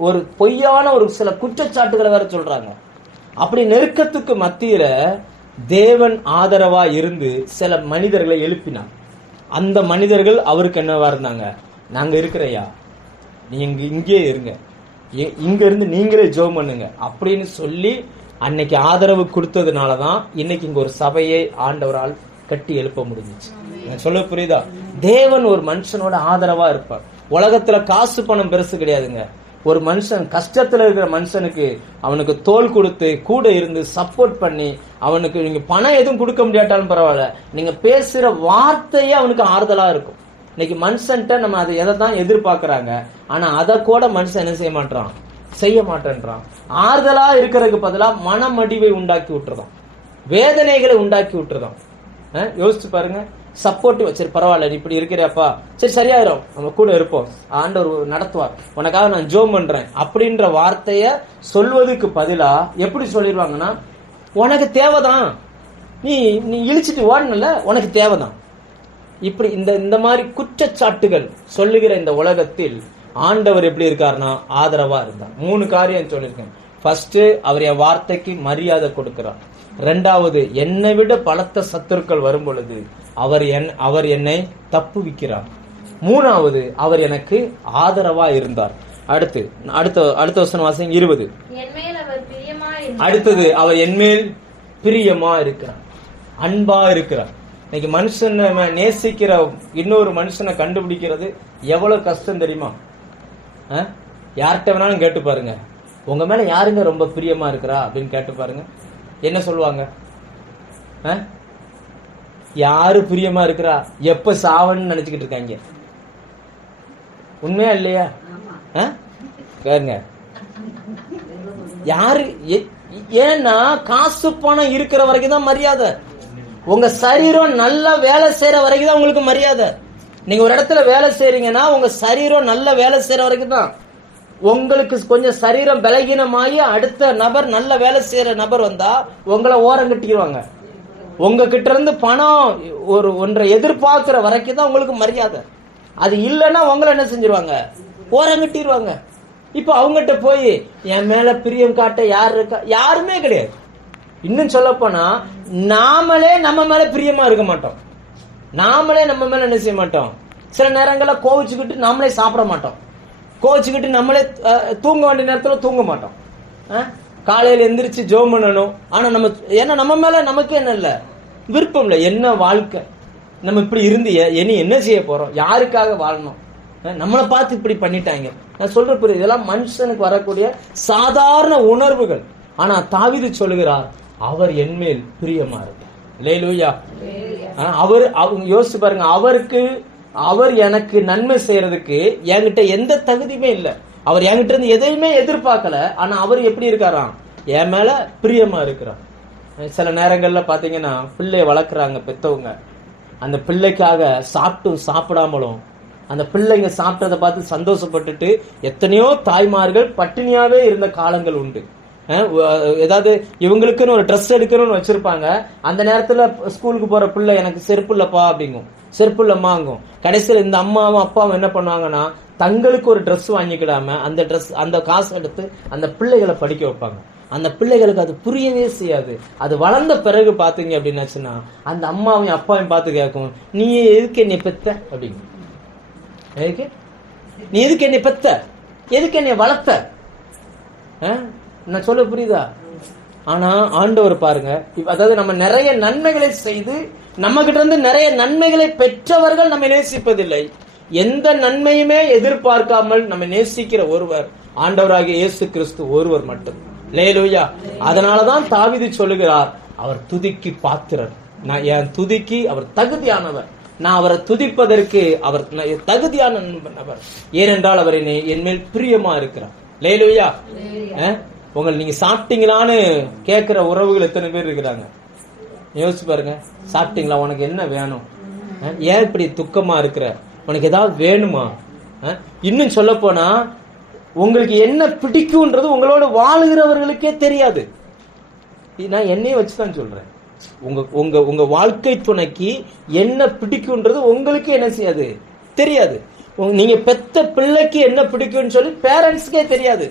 ஒரு பொய்யான ஒரு சில குற்றச்சாட்டுகளை வேற சொல்றாங்க. அப்படி நெருக்கத்துக்கு மத்தியில தேவன் ஆதரவா இருந்து சில மனிதர்களை எழுப்பினார். அந்த மனிதர்கள் அவருக்கு என்னவா இருந்தாங்க? நாங்க இருக்கிறையா, நீங்க இங்கே இருங்க, இங்க இருந்து நீங்களே ஜெபம் பண்ணுங்க அப்படின்னு சொல்லி அன்னைக்கு ஆதரவு கொடுத்ததுனாலதான் இன்னைக்கு இங்க ஒரு சபையை ஆண்டவரால் கட்டி எழுப்ப முடிஞ்சிச்சு. சொல்ல புரியுதா? தேவன் ஒரு மனுஷனோட ஆதரவா இருப்பார். உலகத்துல காசு பணம் பெருசு கிடையாதுங்க. ஒரு மனுஷன் கஷ்டத்துல இருக்கிற மனுஷனுக்கு அவனுக்கு தோள் கொடுத்து கூட இருந்து சப்போர்ட் பண்ணி, அவனுக்கு நீங்க பணம் எதுவும் கொடுக்க முடியாட்டாலும் பரவாயில்ல, நீங்க பேசுற வார்த்தையே அவனுக்கு ஆறுதலா இருக்கும். இன்னைக்கு மனுஷன்ட்ட நம்ம அதை எதை தான் எதிர்பார்க்கறாங்க, ஆனா அதை கூட மனுஷன் என்ன செய்ய மாட்டேன்றான். ஆறுதலா இருக்கிறதுக்கு பதிலா மனமடிவை உண்டாக்கி விட்டுறதான், வேதனைகளை உண்டாக்கி விட்டுறதான். யோசிச்சு பாருங்க. சப்போர்ட்டிவ், சரி பரவாயில்ல நீ இப்படி இருக்கிறப்பா, சரி சரியாயிரும், நம்ம கூட இருப்போம், ஆண்டவர் நடத்துவார், உனக்காக நான் ஜெபம் பண்றேன் அப்படின்ற வார்த்தைய சொல்வதுக்கு பதிலா எப்படி சொல்லிடுவாங்கன்னா, உனக்கு தேவைதான், நீ இழிச்சிட்டு ஓடணும்ல, உனக்கு தேவைதான். இப்படி இந்த மாதிரி குற்றச்சாட்டுகள் சொல்லுகிற இந்த உலகத்தில் ஆண்டவர் எப்படி இருக்காருன்னா ஆதரவா இருந்தார். 3 காரியம் சொல்லியிருக்கேன். ஃபர்ஸ்ட், அவர் என் வார்த்தைக்கு மரியாதை கொடுக்கிறார். 2வது, என்னை விட பலத்த சத்துருக்கள் வரும் பொழுது அவர் என்னை தப்புவிக்கிறார். 3வது, அவர் எனக்கு ஆதரவா இருந்தார். அடுத்த வசனம் வாசிங்க 20. அடுத்தது, அவர் என்மேல் பிரியமா இருக்கிறார், அன்பா இருக்கிறார். இன்னைக்கு மனுஷனை நேசிக்கிற இன்னொரு மனுஷனை கண்டுபிடிக்கிறது எவ்வளவு கஷ்டம் தெரியுமா? யார்கிட்ட வேணாலும் கேட்டு பாருங்க, உங்க மேல யாருங்க ரொம்ப பிரியமா இருக்கிறா அப்படின்னு கேட்டு பாருங்க, என்ன சொல்லுவாங்க? யாரு பிரியமா இருக்கிறா, எப்ப சாவன்னு நினைச்சுக்கிட்டு இருக்காங்க. உண்மையா இல்லையா? கேளுங்க. யாரு? ஏன்னா காசு பணம் இருக்கிற வரைக்கும் தான் மரியாதை. உங்க சரீரம் நல்லா வேலை செய்யற வரைக்கும் தான் உங்களுக்கு மரியாதை. நீங்க ஒரு இடத்துல வேலை செய்றீங்கன்னா உங்க சரீரம் நல்ல வேலை செய்யற வரைக்கும் தான். உங்களுக்கு கொஞ்சம் சரீரம் பலகீனமாகி அடுத்த நபர் நல்ல வேலை செய்யற நபர் வந்தா உங்களை ஓரம் கட்டிடுவாங்க. உங்க கிட்ட இருந்து பணம் ஒன்றை எதிர்பார்க்கிற வரைக்கும் தான் உங்களுக்கு மரியாதை. அது இல்லைன்னா உங்களை என்ன செஞ்சிருவாங்க? ஓரம் கட்டிடுவாங்க. இப்ப அவங்ககிட்ட போய் என் மேல பிரியம் காட்ட யார் இருக்கா? யாருமே கிடையாது. இன்னும் சொல்ல போனா நாமளே நம்ம மேல பிரியமா இருக்க மாட்டோம். நாமளே நம்ம மேல என்ன செய்ய மாட்டோம். சில நேரங்கள கோவிச்சுக்கிட்டு நாமளே சாப்பிட மாட்டோம். கோவிச்சுக்கிட்டு நம்மளே தூங்க வேண்டிய நேரத்துல தூங்க மாட்டோம். காலையில எந்திரிச்சு ஜெபம் பண்ணணும். ஆனா ஏன்னா நம்ம மேல நமக்கு என்ன இல்ல, விருப்பம் இல்லை. என்ன வாழ்க்கை, நம்ம இப்படி இருந்து இனி என்ன செய்ய போறோம், யாருக்காக வாழணும், நம்மளை பார்த்து இப்படி பண்ணிட்டாங்க. நான் சொல்ற இதெல்லாம் மனுஷனுக்கு வரக்கூடிய சாதாரண உணர்வுகள். ஆனா தாவீது சொல்லுகிறார், அவர் என்மேல் பிரியமா இருக்கு. அல்லேலூயா. அவங்க யோசிச்சு பாருங்க, அவர் எனக்கு நன்மை செய்யறதுக்கு என்கிட்ட எந்த தகுதியுமே இல்லை. அவர் என்கிட்ட இருந்து எதையுமே எதிர்பார்க்கல. ஆனா அவர் எப்படி இருக்காராம்? என் மேல பிரியமா இருக்கிறார். சில நேரங்கள்ல பாத்தீங்கன்னா பிள்ளைய வளர்க்குறாங்க பெத்தவங்க. அந்த பிள்ளைக்காக சாப்பிட்டும் சாப்பிடாமலும் அந்த பிள்ளைங்க சாப்பிட்டதை பார்த்து சந்தோஷப்பட்டுட்டு எத்தனையோ தாய்மார்கள் பட்டினியாவே இருந்த காலங்கள் உண்டு. ஏதாவது இவங்களுக்குன்னு ஒரு ட்ரெஸ் எடுக்கணும்னு வச்சிருப்பாங்க. அந்த நேரத்துல ஸ்கூலுக்கு போற பிள்ளை எனக்கு செருப்பு இல்லப்பா அப்படிங்கும், செருப்பு இல்லம்மாங்கும். கடைசியில் இந்த அம்மாவும் அப்பாவும் என்ன பண்ணுவாங்கன்னா தங்களுக்கு ஒரு ட்ரெஸ் வாங்கிக்கிடாம அந்த காசு எடுத்து அந்த பிள்ளைகளை படிக்க வைப்பாங்க. அந்த பிள்ளைகளுக்கு அது புரியவே செய்யாது. அது வளர்ந்த பிறகு பாத்தீங்க அப்படின்னாச்சுன்னா அந்த அம்மாவையும் அப்பாவையும் பார்த்து கேட்கும், நீ எதுக்கு என்னை பெத்த அப்படிங்க, நீ எதுக்கு என்னை பெத்த, எதுக்கு என்னை வளர்த்த, நான் சொல்ல புரியுதா? ஆனா ஆண்டவர் பாருங்க, அதாவது நம்ம நிறைய நன்மைகளை செய்து நம்ம கிட்ட இருந்து நிறைய நன்மைகளை பெற்றவர்கள் நம்ம நேசிப்பதில்லை. எந்த நன்மையுமே எதிர்பார்க்காமல் நம்ம நேசிக்கிற ஒருவர் ஆண்டவராகிய இயேசு கிறிஸ்து ஒருவர் மட்டும். அல்லேலூயா. அதனாலதான் தாவீது சொல்லுகிறார், அவர் துதிக்கு பாத்திரர், நான் என் துதிக்கு அவர் தகுதியானவர், நான் அவரை துதிப்பதற்கு அவர் தகுதியானவர், ஏனென்றால் அவர் என் மேல் பிரியமா இருக்கிறார். அல்லேலூயா. நீங்க சாப்பிட்டீங்களான்னு கேட்கிற உறவுகள் எத்தனை பேர் இருக்கிறாங்க? யோசிச்சு பாருங்க. சாப்பிட்டீங்களா, உனக்கு என்ன வேணும், ஏன் இப்படி துக்கமா இருக்கிற, உனக்கு ஏதாவது வேணுமா? இன்னும் சொல்ல போனா உங்களுக்கு என்ன பிடிக்கும்ன்றது உங்களோட வாழுகிறவர்களுக்கே தெரியாது. நான் என்னையே வச்சுதான் சொல்றேன். உங்க வாழ்க்கை துணைக்கு என்ன பிடிக்கும்ன்றது உங்களுக்கு என்ன செய்யாது, தெரியாது. நீங்க பெத்த பிள்ளைக்கு என்ன பிடிக்கும்னு சொல்லி பேரண்ட்ஸ்க்கே தெரியாது.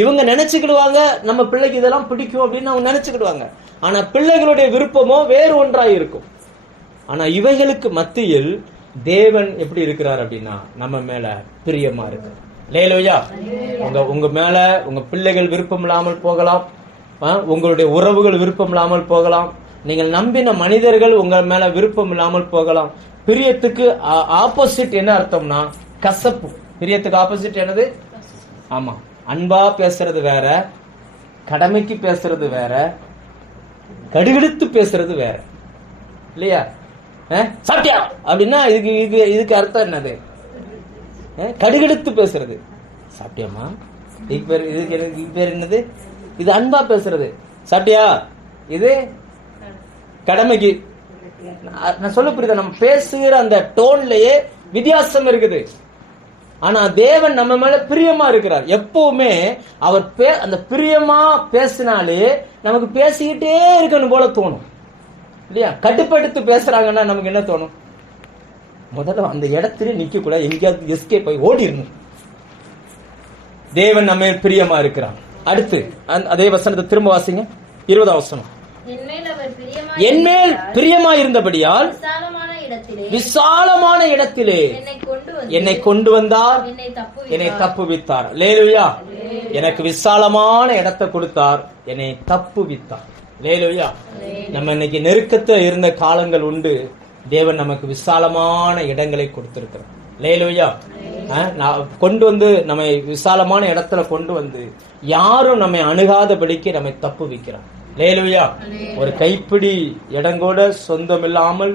இவங்க நினைச்சுக்கிடுவாங்க நம்ம பிள்ளைக்கு இதெல்லாம் பிடிக்கும் அப்படின்னு அவங்க நினைச்சுக்கிடுவாங்க. ஆனா பிள்ளைகளுடைய விருப்பமோ வேறு ஒன்றாய் இருக்கும். ஆனா இவைகளுக்கு மத்தியில் தேவன் எப்படி இருக்கிறார் அப்படின்னா நம்ம மேல பிரியமா இருக்கிறார். அல்லேலூயா. உங்க மேல உங்க பிள்ளைகள் விருப்பம் இல்லாமல் போகலாம், உங்களுடைய உறவுகள் விருப்பம் இல்லாமல் போகலாம், நீங்கள் நம்பின மனிதர்கள் உங்க மேல விருப்பம் இல்லாமல் போகலாம். பிரியத்துக்கு ஆப்போசிட் என்ன அர்த்தம்னா கசப்பு. பிரியத்துக்கு ஆப்போசிட் என்னது? ஆமா, அன்பா பேசுறது வேற, கடமைக்கு பேசுறது வேற, கடுகடுத்து பேசுறது வேற, இல்லையா? சாப்பிட்டியா அப்படின்னா இதுக்கு அர்த்தம் என்னது? கடுகடுத்து பேசுறது. சாப்பிட்டியாமா, இதுக்கு பேர் என்னது? இது அன்பா பேசுறது. சாப்பிட்டியா, இது கடமைக்கு. நான் சொல்ல புரியுதா? நம்ம பேசுகிற அந்த டோன்லயே வித்தியாசம் இருக்குது. ஆனா தேவன் நம்ம மேல பிரியமா இருக்கிறார். எப்பவுமே அவர் அந்த பிரியமா பேசினாலே நமக்கு பேசிக்கிட்டே இருக்கணும் போல தோணும், இல்லையா? கட்டுப்படுத்தி பேசுறாங்கன்னா நமக்கு என்ன தோணும்? முதல்ல அந்த இடத்துல நிக்க கூட, எங்கேயாவது எஸ்கேப் போய் ஓடிடணும். தேவன் நம்ம பிரியமா இருக்கிறார். அடுத்து அதே வசனத்தை திரும்ப வாசிங்க, 20ஆம் வசனம். என்மேல் பிரியமா இருந்தபடியால் விசாலமான இடத்திலே என்னை கொண்டு வந்தார், என்னை தப்புவித்தார். அல்லேலூயா. எனக்கு விசாலமான இடத்தை கொடுத்தார், என்னை தப்புவித்தார். அல்லேலூயா. நம்ம இன்னைக்கு நெருக்கத்துல இருந்த காலங்கள் உண்டு, தேவன் நமக்கு விசாலமான இடங்களை கொடுத்திருக்கிறார். அல்லேலூயா. கொண்டு வந்து நம்மை விசாலமான இடத்துல கொண்டு வந்து யாரும் நம்மை அணுகாதபடிக்கு நம்மை தப்புவிக்கிறார். அல்லேலூயா. ஒரு கைப்பிடி இடங்கூட சொந்தம் இல்லாமல்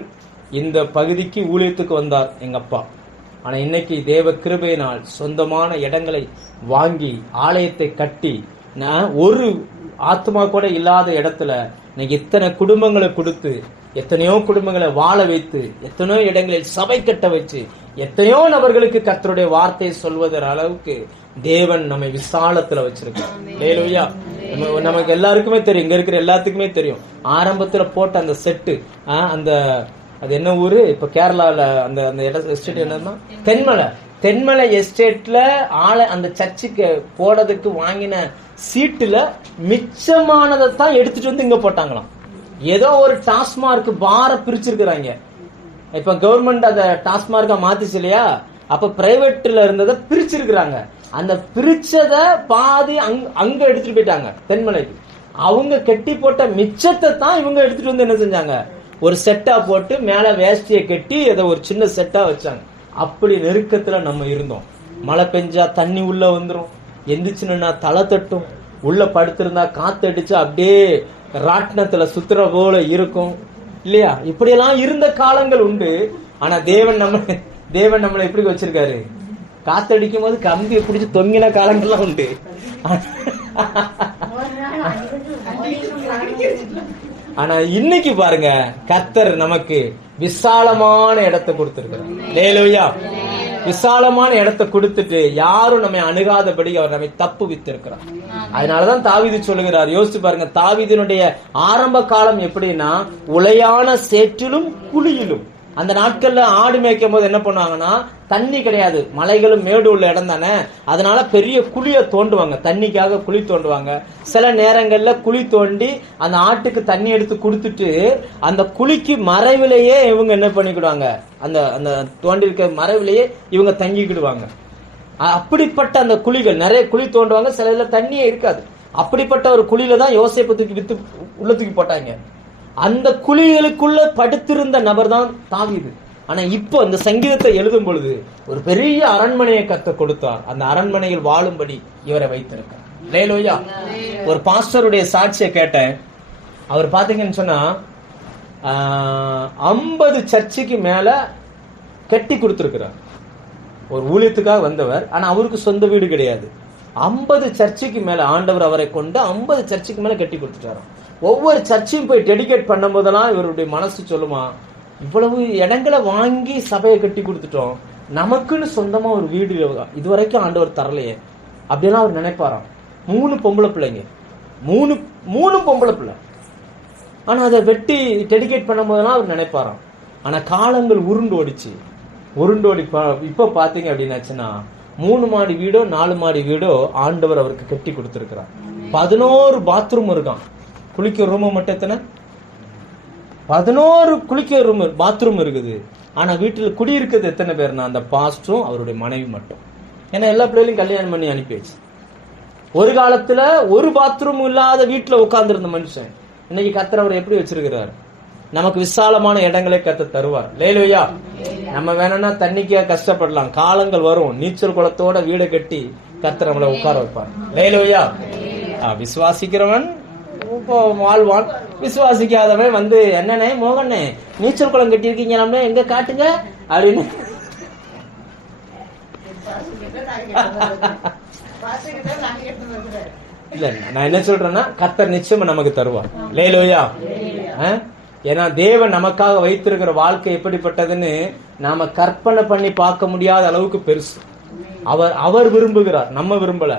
இந்த பகுதிக்கு ஊழியத்துக்கு வந்தார் எங்க அப்பா. ஆனா இன்னைக்கு தேவ கிருபையினால் சொந்தமான இடங்களை வாங்கி ஆலயத்தை கட்டி, ஒரு ஆத்மா கூட இல்லாத இடத்துல இன்னைக்கு இத்தனை குடும்பங்களை கொடுத்து, எத்தனையோ குடும்பங்களை வாழ வைத்து, எத்தனையோ இடங்களில் சபை கட்ட வச்சு, எத்தனையோ நபர்களுக்கு கர்த்தருடைய வார்த்தையை சொல்வதற்கு அளவுக்கு தேவன் நம்மை விசாலத்துல வச்சிருக்கார். அல்லேலூயா. நமக்கு எல்லாருக்குமே தெரியும், இங்க இருக்கிற எல்லாத்துக்குமே தெரியும், ஆரம்பத்துல போட்ட அந்த செட்டு, அந்த அது என்ன ஊரு இப்ப கேரளால, அந்த எஸ்டேட் என்னன்னா தென்மலை எஸ்டேட்ல அந்த சர்ச்சுக்கு போடுறதுக்கு வாங்கின சீட்டுல மிச்சமானதை தான் எடுத்துட்டு வந்து இங்க போட்டாங்களாம். ஏதோ ஒரு டாஸ்மார்க் பார பிரிச்சிருக்கிறாங்க. இப்ப கவர்மெண்ட் அந்த டாஸ்மார்க்கா மாத்திச்சு இல்லையா, அப்ப பிரைவேட்ல இருந்ததை பிரிச்சிருக்கிறாங்க. அந்த பிரிச்சத பாதி அங்க எடுத்துட்டு போயிட்டாங்க தென்மலைக்கு. அவங்க கட்டி போட்ட மிச்சத்தை தான் இவங்க எடுத்துட்டு வந்து என்ன செஞ்சாங்க, ஒரு செட்டா போட்டு மேல வேஷ்டியை கட்டி ஏதோ ஒரு சின்ன செட்டா வச்சாங்க. அப்படி நெருக்கத்துல நம்ம இருந்தோம். மழை பெஞ்சா தண்ணி உள்ள வந்துரும், எந்திரிச்சுன்னா தலை தட்டும், உள்ள படுத்திருந்தா காத்து அடிச்சு அப்படியே ராட்டினத்துல சுத்துற போல இருக்கும். இல்லையா? இப்படியெல்லாம் இருந்த காலங்கள் உண்டு. ஆனா தேவன் நம்மளை எப்படி வச்சிருக்காரு? காத்தடிக்கும் போது கம்பியை பிடிச்சி தொங்கின காலங்கள்லாம் உண்டு. ஆனா இன்னைக்கு பாருங்க, கர்த்தர் நமக்கு விசாலமான இடத்தை கொடுத்திருக்கிறார். ஹல்லேலூயா. விசாலமான இடத்தை கொடுத்துட்டு யாரும் நம்மை அணுகாதபடி அவர் நம்மை தப்பு வித்திருக்கிறார். அதனாலதான் தாவீது சொல்லுகிறார். யோசிச்சு பாருங்க, தாவீதினுடைய ஆரம்ப காலம் எப்படின்னா, உளையான சேற்றிலும் குழியிலும். அந்த நாட்கள்ல ஆடு மேய்க்கும் போது என்ன பண்ணுவாங்கன்னா, தண்ணி கிடையாது, மலைகளும் மேடு உள்ள இடம் தானே, அதனால பெரிய குழிய தோண்டுவாங்க, தண்ணிக்காக குழி தோண்டுவாங்க. சில நேரங்கள்ல குழி தோண்டி அந்த ஆட்டுக்கு தண்ணி எடுத்து கொடுத்துட்டு அந்த குழிக்கு மறைவிலேயே இவங்க என்ன பண்ணிக்கிடுவாங்க, அந்த அந்த தோண்டி இருக்க மறைவிலேயே இவங்க தங்கிக்கிடுவாங்க. அப்படிப்பட்ட அந்த குழிகள், நிறைய குழி தோண்டுவாங்க, சில இதுல தண்ணியே இருக்காது. அப்படிப்பட்ட ஒரு குழியில தான் யோசேப்பை தூக்கி வித்து உள்ள தூக்கி போட்டாங்க. அந்த குழிகளுக்குள்ள படுத்திருந்த நபர் தான் தாவீது. ஆனா இப்போ இந்த சங்கீதத்தை எழுதும் பொழுது ஒரு பெரிய அரண்மனையை கர்த்தர் கொடுத்தார். அந்த அரண்மனையில் வாழும்படி இவரை வைத்திருக்கார். ஹல்லேலூயா. ஒரு பாஸ்டருடைய சாட்சியை கேட்டேன். அவர் பாத்தீங்கன்னு சொன்னா 50 சர்ச்சுக்கு மேல கட்டி கொடுத்திருக்கிறார். ஒரு ஊழியத்துக்காக வந்தவர், ஆனா அவருக்கு சொந்த வீடு கிடையாது. 50 சர்ச்சுக்கு மேல ஆண்டவர் அவரை கொண்டு 50 சர்ச்சுக்கு மேல கட்டி கொடுத்துட்டாராம். ஒவ்வொரு சர்ச்சையும் போய் டெடிகேட் பண்ணும் போதெல்லாம் இவருடைய மனசு சொல்லுமா, இவ்வளவு இடங்களை வாங்கி சபையை கட்டி கொடுத்துட்டோம், நமக்குன்னு சொந்தமா ஒரு வீடு இதுவரைக்கும் ஆண்டவர் தரலையே அப்படியெல்லாம் அவர் நினைப்பாராம். 3 பொம்பளை பிள்ளைங்க, 3 பொம்பளை பிள்ளை. ஆனா அதை வெட்டி டெடிகேட் பண்ணும் போதெல்லாம் அவர் நினைப்பாராம். ஆனா காலங்கள் உருண்டோடி இப்ப பாத்தீங்க அப்படின்னாச்சுன்னா 3 மாடி வீடோ 4 மாடி வீடோ ஆண்டவர் அவருக்கு கட்டி கொடுத்திருக்கிறார். 11 பாத்ரூம் இருக்கான். குளிக்க ரூம் மட்டும் எத்தனை? 11 குளிக்க ரூம் பாத்ரூம் இருக்குது. ஆனா வீட்டில் குடியிருக்கிறது எத்தனை பேர்னா, அந்த பாஸ்டரும் அவருடைய மனைவி மட்டும். ஏன்னா எல்லா பிள்ளைகளையும் கல்யாணம் பண்ணி அனுப்பிடுச்சு. ஒரு காலத்துல ஒரு பாத்ரூம் இல்லாத வீட்டுல உட்கார்ந்து இருந்த மனுஷன் இன்னைக்கு கர்த்தர் அவரை எப்படி வச்சிருக்கிறார்? நமக்கு விசாலமான இடங்களை கர்த்தர் தருவார். ஹல்லேலூயா. நம்ம வேணும்னா தண்ணிக்கே கஷ்டப்படலாம், காலங்கள் வரும், நீச்சல் குளத்தோட வீடை கட்டி கர்த்தர் நம்மளை உட்கார வைப்பார். ஹல்லேலூயா. விசுவாசிக்கிறவன் வாழ்வான், விசுவாசிக்காதவன் வந்து என்னன்னே மோகனே நீச்சல் குளம் கட்டி இருக்கீங்க, நம்ம எங்க காட்டுங்க அப்படின்னு இல்ல. நான் என்ன சொல்றேன்னா, கர்த்தர் நிச்சயமா நமக்கு தருவார். ஹல்லேலூயா. ஏன்னா தேவன் நமக்காக வைத்திருக்கிற வாழ்க்கை எப்படிப்பட்டதுன்னு நாம கற்பனை பண்ணி பார்க்க முடியாத அளவுக்கு பெருசு. அவர் விரும்புகிறார், நம்ம விரும்பல,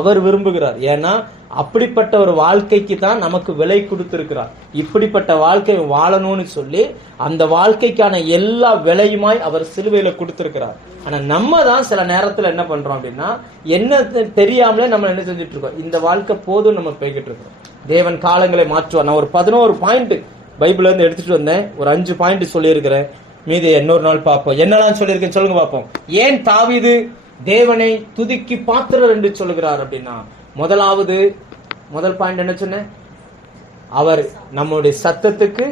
அவர் விரும்புகிறார். ஏன்னா அப்படிப்பட்ட ஒரு வாழ்க்கைக்கு தான் நமக்கு விலை கொடுத்திருக்கிறார். இப்படிப்பட்ட வாழ்க்கை வாழணும்னு சொல்லி அந்த வாழ்க்கைக்கான எல்லா விலையுமாய் அவர் சிலுவையில கொடுத்திருக்கிறார். ஆனா நம்ம தான் சில நேரத்துல என்ன பண்றோம் அப்படின்னா, என்ன தெரியாமலே நம்ம என்ன செஞ்சுட்டு இருக்கோம், இந்த வாழ்க்கை போதும் நம்ம போய்கிட்டு இருக்கோம். தேவன் காலங்களை மாற்றுவார். நான் ஒரு 11 பாயிண்ட் பைபிள்ல இருந்து எடுத்துட்டு வந்தேன். ஒரு 5 பாயிண்ட் சொல்லி இருக்கிறேன், மீதி இன்னொரு நாள் பார்ப்போம். என்னெல்லாம் சொல்லியிருக்கேன் சொல்லுங்க பார்ப்போம். ஏன் தாவீது தேவனை துதிக்கு பாத்திரர் என்று சொல்லுகிறார் அப்படின்னா, முதல் பாயிண்ட் என்ன சொன்னேன், அவர் நம்முடைய சத்தத்துக்கு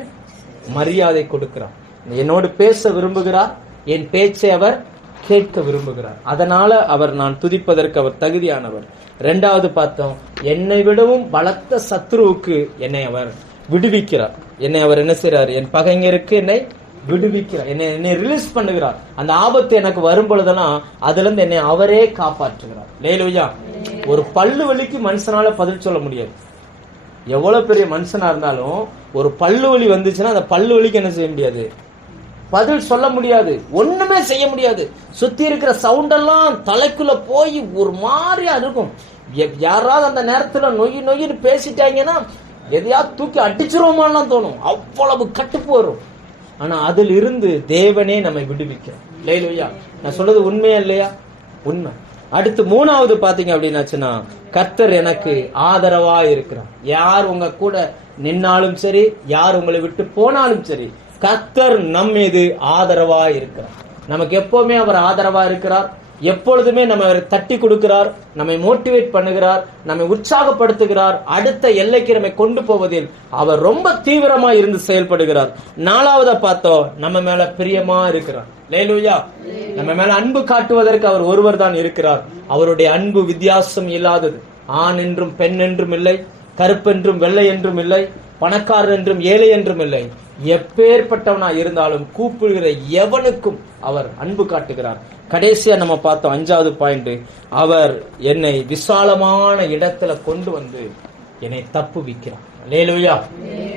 மரியாதை கொடுக்கிறார். என்னோடு பேச விரும்புகிறார், என் பேச்சை அவர் கேட்க விரும்புகிறார். அதனால அவர் நான் துதிப்பதற்கு அவர் தகுதியானவர். 2வது பார்த்தோம், என்னை விடவும் பலத்த சத்துருவுக்கு என்னை அவர் விடுவிக்கிறார். என்னை அவர் என்ன செய்யறார், என் பகைஞருக்கு என்னை விடுவிக்கிறார், என்னை ரிலீஸ் பண்ணுகிறார். அந்த ஆபத்து எனக்கு வரும் பொழுதெல்லாம் அதுல இருந்து என்னை அவரே காப்பாற்றுகிறார். ஹல்லேலூயா. ஒரு பல்லு வலிக்கு மனுஷனால பதில் சொல்ல முடியாது. எவ்வளவு பெரிய மனுஷனா இருந்தாலும் ஒரு பல்லு வலி வந்துச்சுன்னா அந்த பல்லு வலிக்கு என்ன செய்ய முடியாது, பதில் சொல்ல முடியாது, ஒண்ணுமே செய்ய முடியாது. சுத்தி இருக்கிற சவுண்ட் எல்லாம் தலைக்குள்ள போய் ஒரு மாதிரியா இருக்கும். யாராவது அந்த நேரத்துல நொய்னு பேசிட்டாங்கன்னா எதையாவது தூக்கி அடிச்சிருவோமான்னு தோணும், அவ்வளவு கட்டுப்பு வரும். ஆனா அதில் இருந்து தேவனே நம்மை விடுவிக்கிறார். ஹல்லேலூயா. நான் சொல்றது உண்மையா இல்லையா? உண்மை. அடுத்து 3வது பாத்தீங்க அப்படின்னாச்சுன்னா, கர்த்தர் எனக்கு ஆதரவா இருக்கிறார். யார் உங்க கூட நின்னாலும் சரி, யார் உங்களை விட்டு போனாலும் சரி, கர்த்தர் நம் மீது ஆதரவா இருக்கிறார். நமக்கு எப்பவுமே அவர் ஆதரவா இருக்கிறார். எப்பொழுதுமே நம்ம தட்டி கொடுக்கிறார், நம்மை மோட்டிவேட் பண்ணுகிறார், நம்மை உற்சாகப்படுத்துகிறார். அடுத்த எல்லைக்கு நம்மை கொண்டு போவதில் அவர் ரொம்ப தீவிரமா இருந்து செயல்படுகிறார். 4வது பார்த்தோம், நம்ம மேல பிரியமா இருக்கிறார். ஹல்லேலூயா. நம்ம மேல அன்பு காட்டுவதற்கு அவர் ஒருவர் தான் இருக்கிறார். அவருடைய அன்பு வித்தியாசம் இல்லாதது. ஆண் என்றும் பெண் என்றும் இல்லை, கருப்பென்றும் வெள்ளை என்றும் இல்லை, பணக்காரர் என்றும் ஏழை என்றும் இல்லை, எப்பேற்பட்டவனா இருந்தாலும் கூப்பிடுகிற எவனுக்கும் அவர் அன்பு காட்டுகிறார். கடைசியா நம்ம பார்த்தோம் 5வது பாயிண்ட், அவர் என்னை விசாலமான இடத்துல கொண்டு வந்து என்னை தப்புவிக்கிறார். அல்லேலூயா.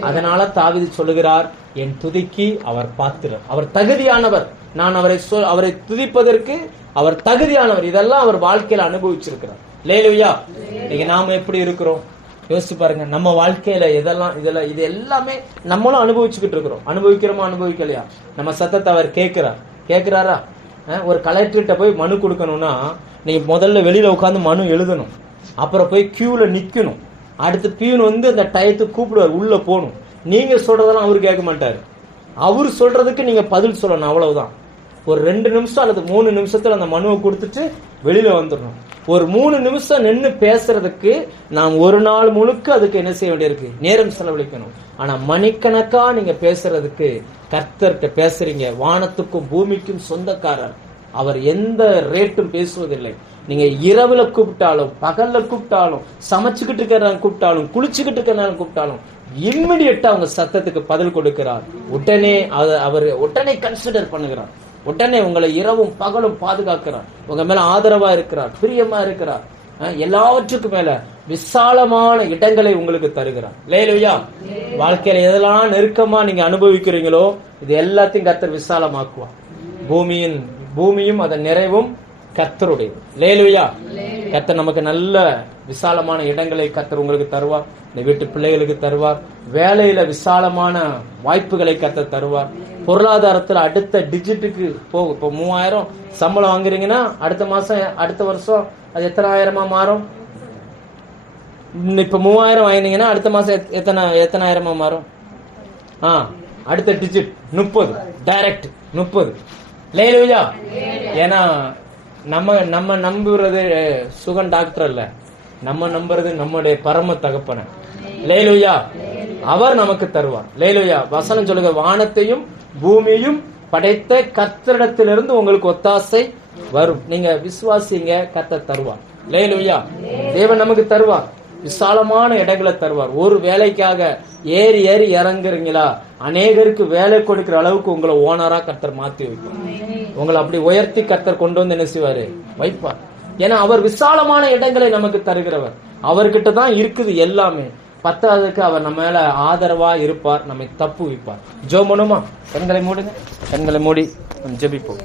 அதனால தாவீது சொல்லுகிறார், என் துதிக்கு அவர் பாத்திரர், அவர் தகுதியானவர், நான் அவரை துதிப்பதற்கு அவர் தகுதியானவர். இதெல்லாம் அவர் வாழ்க்கையில அனுபவிச்சிருக்கிறார். அல்லேலூயா. இன்னைக்கு நாம எப்படி இருக்கிறோம் யோசிச்சு பாருங்க. நம்ம வாழ்க்கையில இது எல்லாமே நம்மளும் அனுபவிச்சுக்கிட்டு இருக்கிறோம். அனுபவிக்கலையா? நம்ம சத்தத்தை அவர் கேட்கிறாரா? ஒரு கலெக்டர்கிட்ட போய் மனு கொடுக்கணும்னா நீங்க முதல்ல வெளியில உட்காந்து மனு எழுதணும், அப்புறம் போய் கியூல நிக்கணும், அடுத்து பியூன் வந்து அந்த டயத்துக்கு கூப்பிடுவார், உள்ள போகணும். நீங்க சொல்றதெல்லாம் அவரு கேட்க மாட்டாரு, அவரு சொல்றதுக்கு நீங்க பதில் சொல்லணும், அவ்வளவுதான். ஒரு 2 நிமிஷம் அல்லது 3 நிமிஷத்துல அந்த மனுவை கொடுத்துட்டு வெளியில வந்துடணும். ஒரு 3 நிமிஷம் நின்று பேசுறதுக்கு நாம் ஒரு நாள் முழுக்க அதுக்கு என்ன செய்ய வேண்டியிருக்கு, நேரம் செலவழிக்கணும். ஆனா மணிக்கணக்கா நீங்க பேசுறதுக்கு கர்த்தர்கிட்ட பேசுறீங்க. வானத்துக்கும் பூமிக்கும் சொந்தக்காரர் அவர், எந்த ரேட்டும் பேசுவதில்லை. நீங்க இரவுல கூப்பிட்டாலும் பகல்ல கூப்பிட்டாலும் சமைச்சுக்கிட்டு இருக்கிற கூப்பிட்டாலும் குளிச்சுக்கிட்டு இருக்கிற கூப்பிட்டாலும் இம்மிடியட்டா அவங்க சத்தத்துக்கு பதில் கொடுக்கிறார். அவர் உடனே கன்சிடர் பண்ணுகிறார். உடனே உங்களை இரவும் பகலும் பாதுகாக்கிறார். உங்க மேல ஆதரவா இருக்கிறார், பிரியமா இருக்கிறார். எல்லாவற்றுக்கும் மேல விசாலமான இடங்களை உங்களுக்கு தருகிறார். அல்லேலூயா. வாழ்க்கையில எதெல்லாம் நெருக்கமா நீங்க அனுபவிக்கிறீங்களோ இது எல்லாத்தையும் கர்த்தர் விசாலமாக்குவார். பூமியும் அதன் நிறைவும் கர்த்தருடையது. அல்லேலூயா. கர்த்தர் நமக்கு நல்ல விசாலமான இடங்களை கர்த்தர் உங்களுக்கு தருவார். இந்த வீட்டு பிள்ளைகளுக்கு தருவார். வேலையில விசாலமான வாய்ப்புகளை கர்த்தர் தருவார். பொருளாதாரத்துல அடுத்த டிஜிட்டுக்கு போகும். இப்போ 3000 சம்பளம் வாங்குறீங்கன்னா அடுத்த வருஷம் அது எத்தனை ஆயிரமா மாறும்? இப்ப 3000 வாங்கினீங்கன்னா அடுத்த மாசம் எத்தனை ஆயிரமா மாறும்? அடுத்த டிஜிட் 30, டைரக்ட் 30. அல்லேலூயா. ஏன்னா நம்ம நம்புறது சுகன் டாக்டர் அல்ல, நம்ம நம்புறது நம்முடைய பரம தகப்பன. அல்லேலூயா. அவர் நமக்கு தருவார். அல்லேலூயா. வசனம் சொல்லுங்க, வானத்தையும் பூமியையும் படைத்த கர்த்தரிடத்திலிருந்து உங்களுக்கு ஒத்தாசை வரும். நீங்க விசுவாசிங்க, கர்த்தர் தருவார். அல்லேலூயா. தேவன் நமக்கு தருவார், விசாலமான இடங்களை தருவார். ஒரு வேலைக்காக ஏறி இறங்குறீங்களா, அநேகருக்கு வேலை கொடுக்கிற அளவுக்கு உங்களை ஓனரா கர்த்தர் மாத்தி வைப்பார். உங்களை அப்படி உயர்த்தி கர்த்தர் கொண்டு வந்து என்ன செய்வாரு, வைப்பார். ஏன்னா அவர் விசாலமான இடங்களை நமக்கு தருகிறவர். அவர்கிட்ட தான் இருக்குது எல்லாமே. பத்தாவதுக்கு அவர் நம்ம மேல ஆதரவா இருப்பார், நம்மை தப்பு வைப்பார். ஜெபம் பண்ணுமா? கண்களை மூடுங்க. கண்களை மூடி ஜெபிப்போம்.